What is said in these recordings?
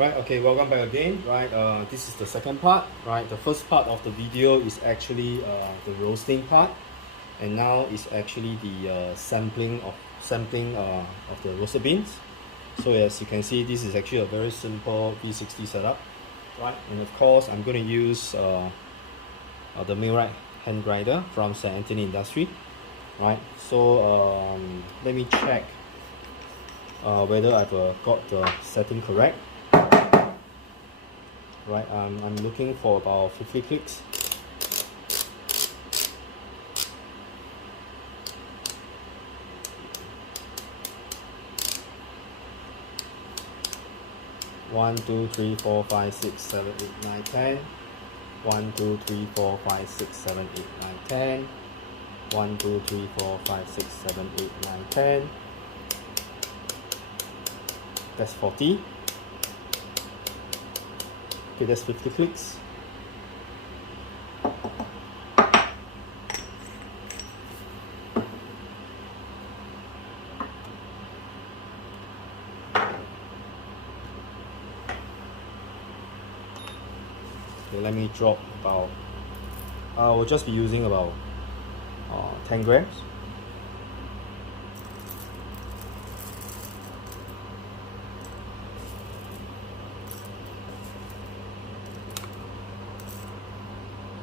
Right, okay, welcome back again. Right, this is the second part. Right, the first part of the video is actually the roasting part, and now is actually the sampling of the roasted beans. So as you can see, this is actually a very simple V60 setup. Right, and of course I'm going to use the millwright hand grinder from St. Anthony Industry. Right, so let me check whether I've got the setting correct. Right, I'm looking for about 50 clicks. One, two, three, four, five, six, 7, 8, 9, 10. 1, 2, 3, 4, 5, 6, 7, 8, 9, 10. 1, 2, 3, 4, 5, 6, 7, 8, 9, 10. That's 40. Okay, that's 50 clicks. Okay, let me drop about, I will just be using about 10 grams.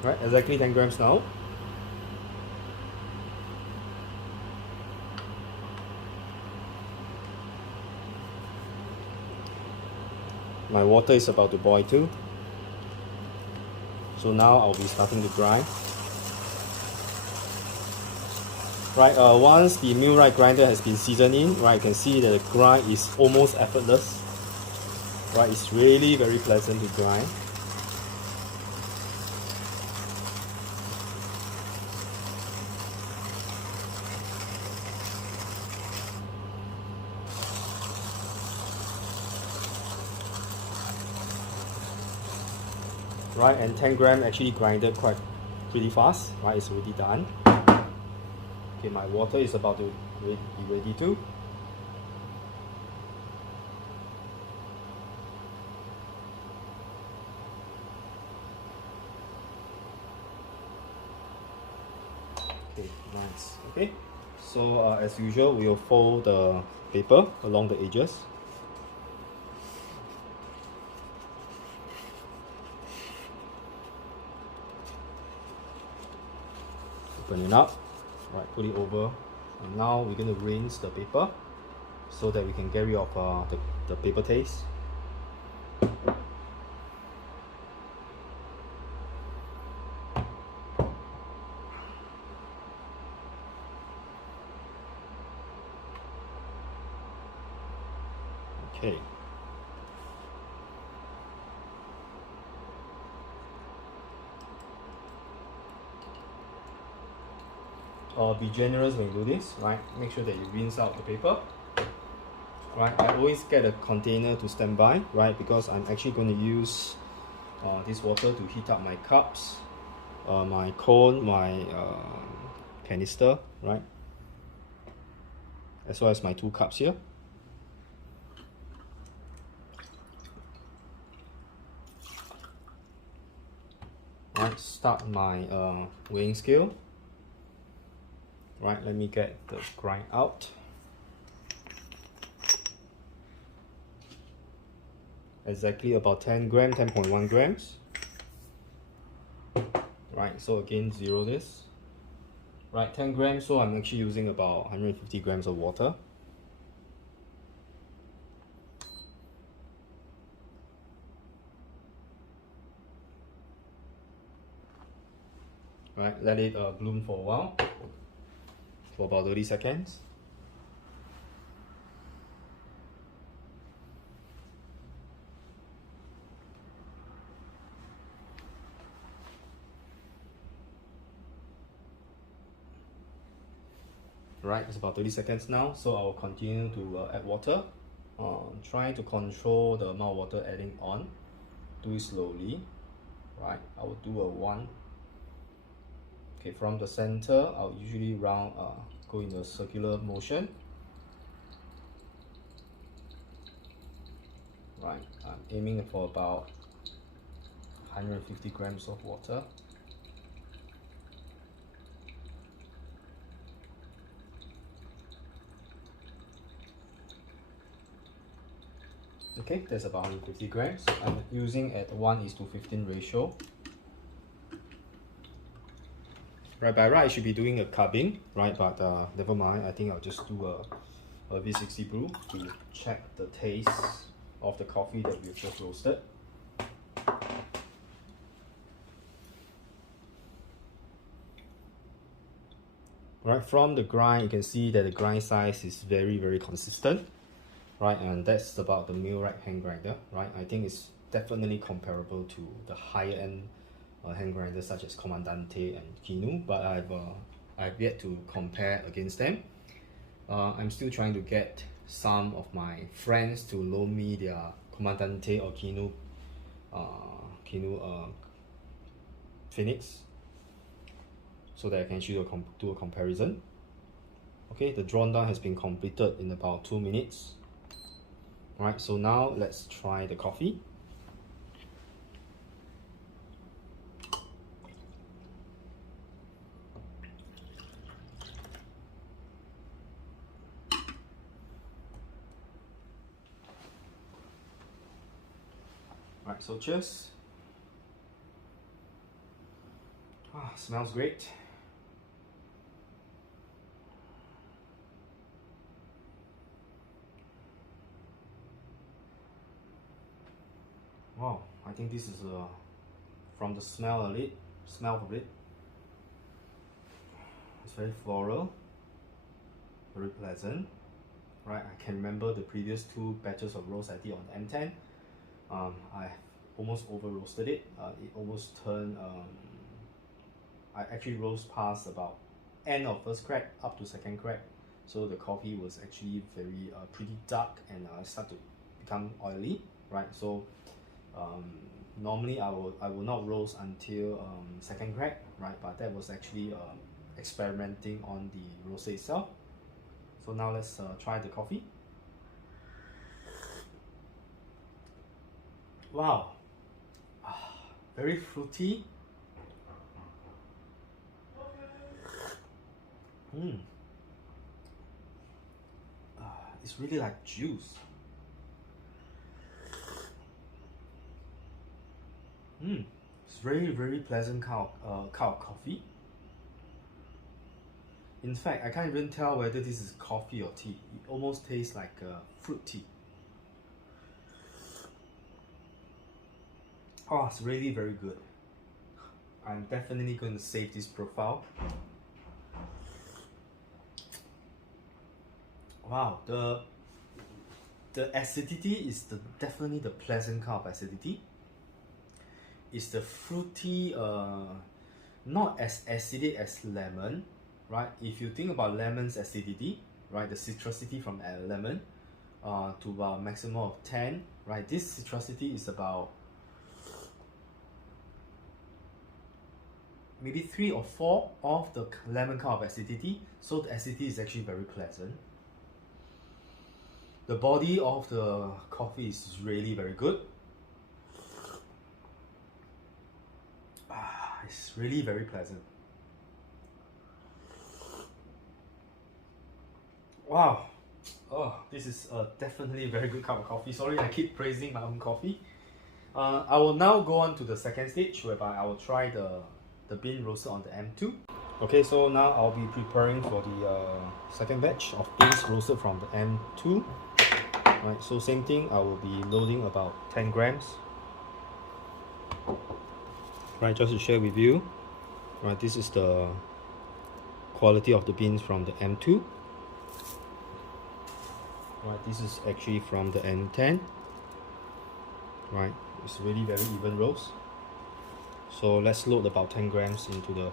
Right, exactly 10 grams now. My water is about to boil too. So now I'll be starting to grind. Right, once the millwright grinder has been seasoned in, right, you can see that the grind is almost effortless. Right, it's really very pleasant to grind. Right, and 10 gram actually grinded pretty fast. Right, it's already done. Okay, my water is about to be ready too. Okay, nice. Okay, so as usual, we'll fold the paper along the edges. Open it up. Right, put it over. And now we're going to rinse the paper so that we can get rid of the paper taste. Okay. Be generous when you do this, right? Make sure that you rinse out the paper. Right, I always get a container to stand by, right? Because I'm actually going to use this water to heat up my cups, my cone, my canister, right? As well as my 2 cups here. Right, start my weighing scale. Right, let me get the grind out. Exactly about 10 grams, 10.1 grams. Right, so again, zero this. Right, 10 grams, so I'm actually using about 150 grams of water. Right, let it bloom for a while, for about 30 seconds. Right, it's about 30 seconds now, so I will continue to add water. Try to control the amount of water adding on. Do it slowly. Right, I will do a 1. Okay, from the center, I'll usually go in a circular motion. right? I'm aiming for about 150 grams of water. Okay, that's about 150 grams. I'm using at 1:15 ratio. Right, by right I should be doing a cubbing, right? But never mind. I think I'll just do a V60 brew to check the taste of the coffee that we've just roasted. Right, from the grind, you can see that the grind size is very consistent. Right, and that's about the millwright hand grinder, right? I think it's definitely comparable to the higher end hand grinders such as Comandante and Kinu, but I've yet to compare against them. I'm still trying to get some of my friends to loan me their Comandante or Kinu Phoenix, so that I can do a comparison. Okay, the drawn down has been completed in about 2 minutes. Alright, so now let's try the coffee. Alright, so cheers. Smells great. Wow, I think this is from the smell of it, it's very floral, very pleasant. Right, I can remember the previous 2 batches of roast I did on the M10. I almost over roasted it. It almost turned. I actually roast past about end of first crack up to second crack, so the coffee was actually very pretty dark and start to become oily. Right, so normally I will not roast until second crack, right? But that was actually experimenting on the roast itself. So now let's try the coffee. Wow, very fruity. It's really like juice. It's very pleasant cup of coffee. In fact, I can't even tell whether this is coffee or tea. It almost tastes like fruit tea. Oh, it's really very good. I'm definitely going to save this profile. Wow, the acidity is definitely the pleasant kind of acidity. It's the fruity, not as acidic as lemon, right? If you think about lemon's acidity, right, the citrusity from a lemon, to about maximum of 10, right? This citrusity is about maybe 3 or 4 of the lemon kind of acidity, so the acidity is actually very pleasant. The body of the coffee is really very good. It's really very pleasant. Wow. Oh, this is definitely a very good cup of coffee. Sorry, I keep praising my own coffee. I will now go on to the second stage, whereby I will try the bean roasted on the M2. Okay, so now I'll be preparing for the second batch of beans roasted from the M2. Right, so same thing, I will be loading about 10 grams. Right, just to share with you, right, this is the quality of the beans from the M2. Right, this is actually from the M10. Right, it's really very even roast. So let's load about 10 grams into the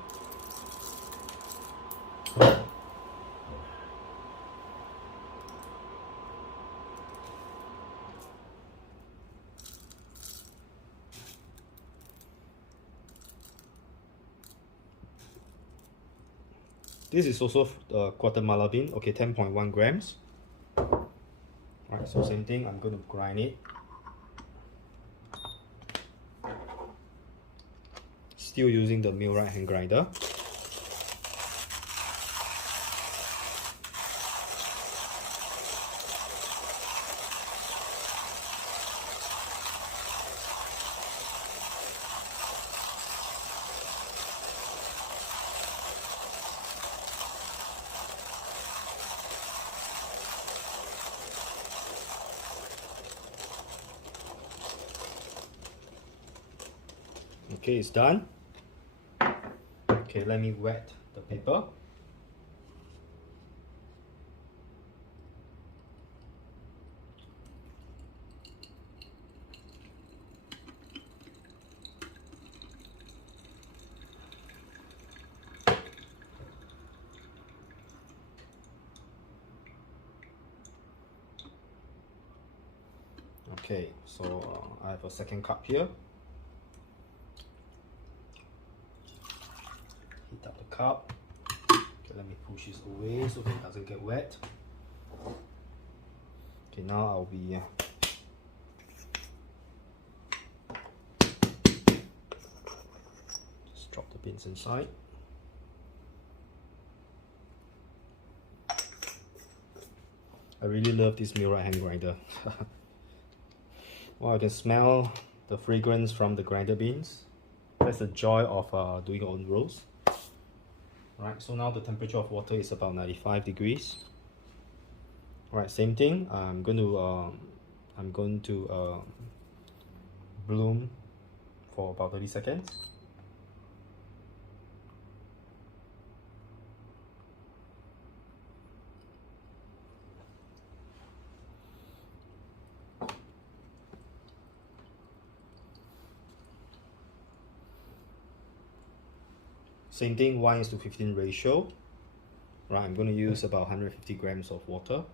This is also Guatemala bean, okay, 10.1 grams. Alright, so same thing, I'm going to grind it. still using the millwright hand grinder. Okay, it's done. Okay, let me wet the paper. Okay, so I have a second cup here. Heat up the cup. Okay, let me push this away so it doesn't get wet. Okay, now I'll be just drop the beans inside. I really love this millwright hand grinder. Well, I can smell the fragrance from the grinder beans. That's the joy of doing your own roast. Right, so now the temperature of water is about 95 degrees. Right, same thing. I'm going to bloom for about 30 seconds. Same thing, 1:15 ratio. Right, I'm going to use about 150 grams of water.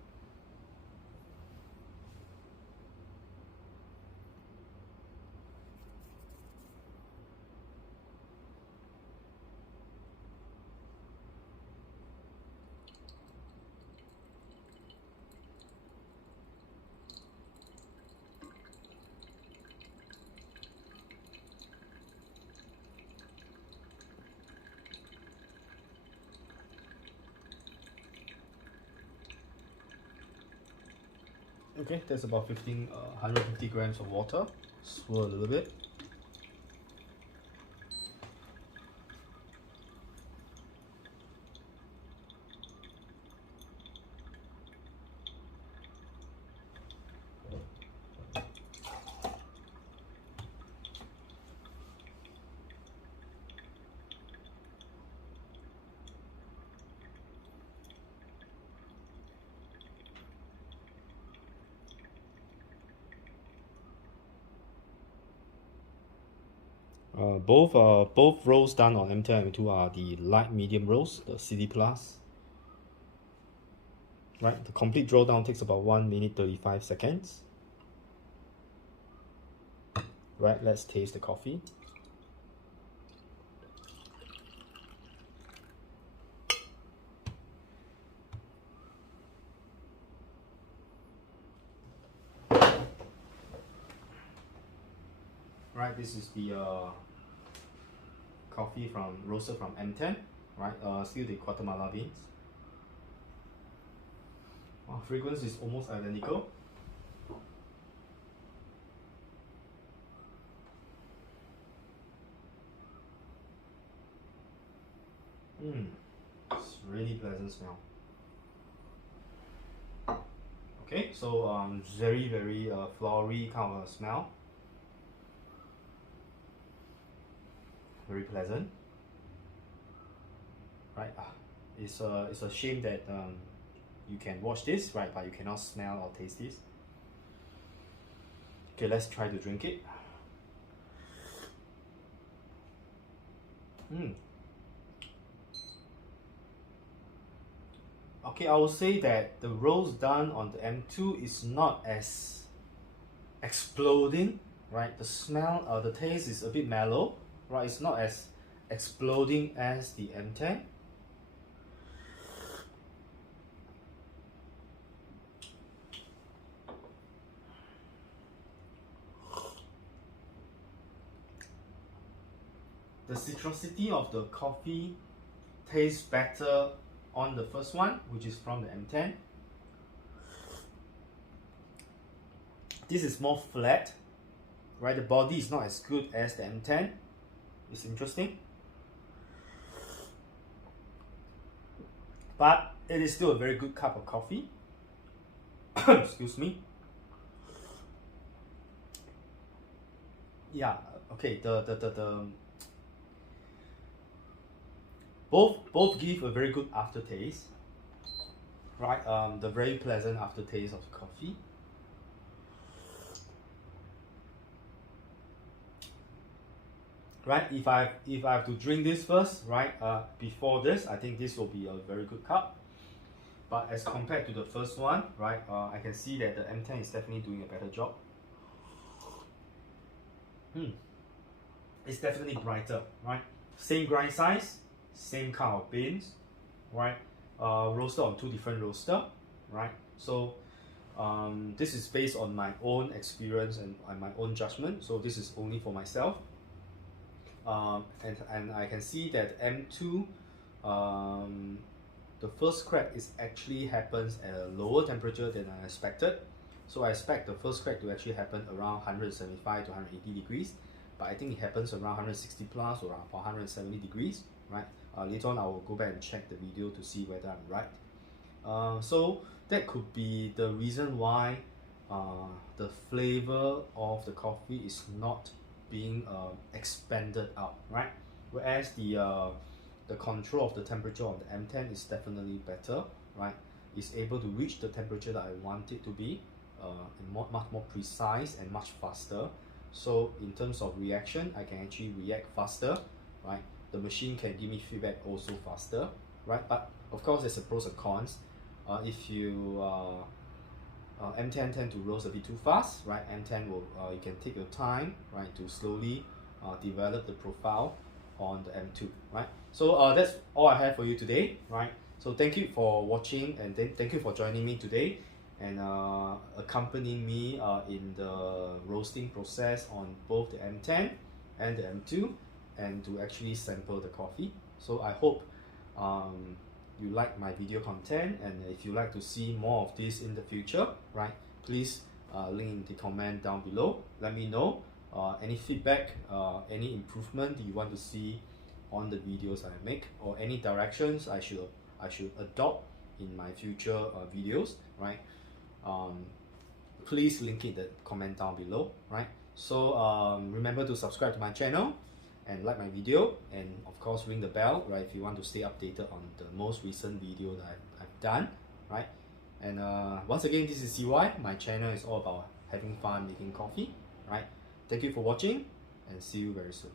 Okay, that's about 150 grams of water. Swirl a little bit. Both roasts done on M10 and M2 are the light medium roast, the CD Plus. Right, the complete draw down takes about 1 minute 35 seconds. Right, let's taste the coffee. Right, this is the coffee roasted from M10. Right, still the Guantamala beans. Fragrance is almost identical. It's really pleasant smell. Okay, so very flowery kind of smell. Very pleasant. Right, it's a shame that you can watch this, right, but you cannot smell or taste this. Okay, let's try to drink it. Okay, I will say that the roast done on the M2 is not as exploding, right? The smell, the taste is a bit mellow, right? It's not as exploding as the M10. the citrusity of the coffee tastes better on the first one, which is from the M10. This is more flat, right? The body is not as good as the M10. It's interesting, but it is still a very good cup of coffee. Excuse me. Yeah, okay, the both give a very good aftertaste, right? The very pleasant aftertaste of coffee. Right, if I have to drink this first, right, before this, I think this will be a very good cup. But as compared to the first one, right, I can see that the M10 is definitely doing a better job. It's definitely brighter, right? Same grind size, same kind of beans, right? Roasted on 2 different roaster, right? So this is based on my own experience and my own judgment. So this is only for myself. And I can see that M2, the first crack is actually happens at a lower temperature than I expected. So I expect the first crack to actually happen around 175 to 180 degrees, but I think it happens around 160 plus or around 170 degrees, right? Later on I will go back and check the video to see whether I'm right. So that could be the reason why the flavor of the coffee is not being expanded out, right? Whereas the control of the temperature of the M10 is definitely better, right? It's able to reach the temperature that I want it to be, much more precise and much faster. So in terms of reaction, I can actually react faster, right? The machine can give me feedback also faster, right? But of course, there's a pros and cons. If you M10 tend to roast a bit too fast, right? M10 will you can take your time, right, to slowly develop the profile on the M2, right? So that's all I have for you today, right? So thank you for watching, and thank you for joining me today and accompanying me in the roasting process on both the M10 and the M2, and to actually sample the coffee. So I hope you like my video content, and if you like to see more of this in the future, right, please link in the comment down below. Let me know any feedback, any improvement you want to see on the videos I make, or any directions I should adopt in my future videos, right? Please link in the comment down below, right? So remember to subscribe to my channel and like my video, and of course ring the bell, right, if you want to stay updated on the most recent video that I've done, right? And once again, this is CY. My channel is all about having fun making coffee, right? Thank you for watching, and see you very soon.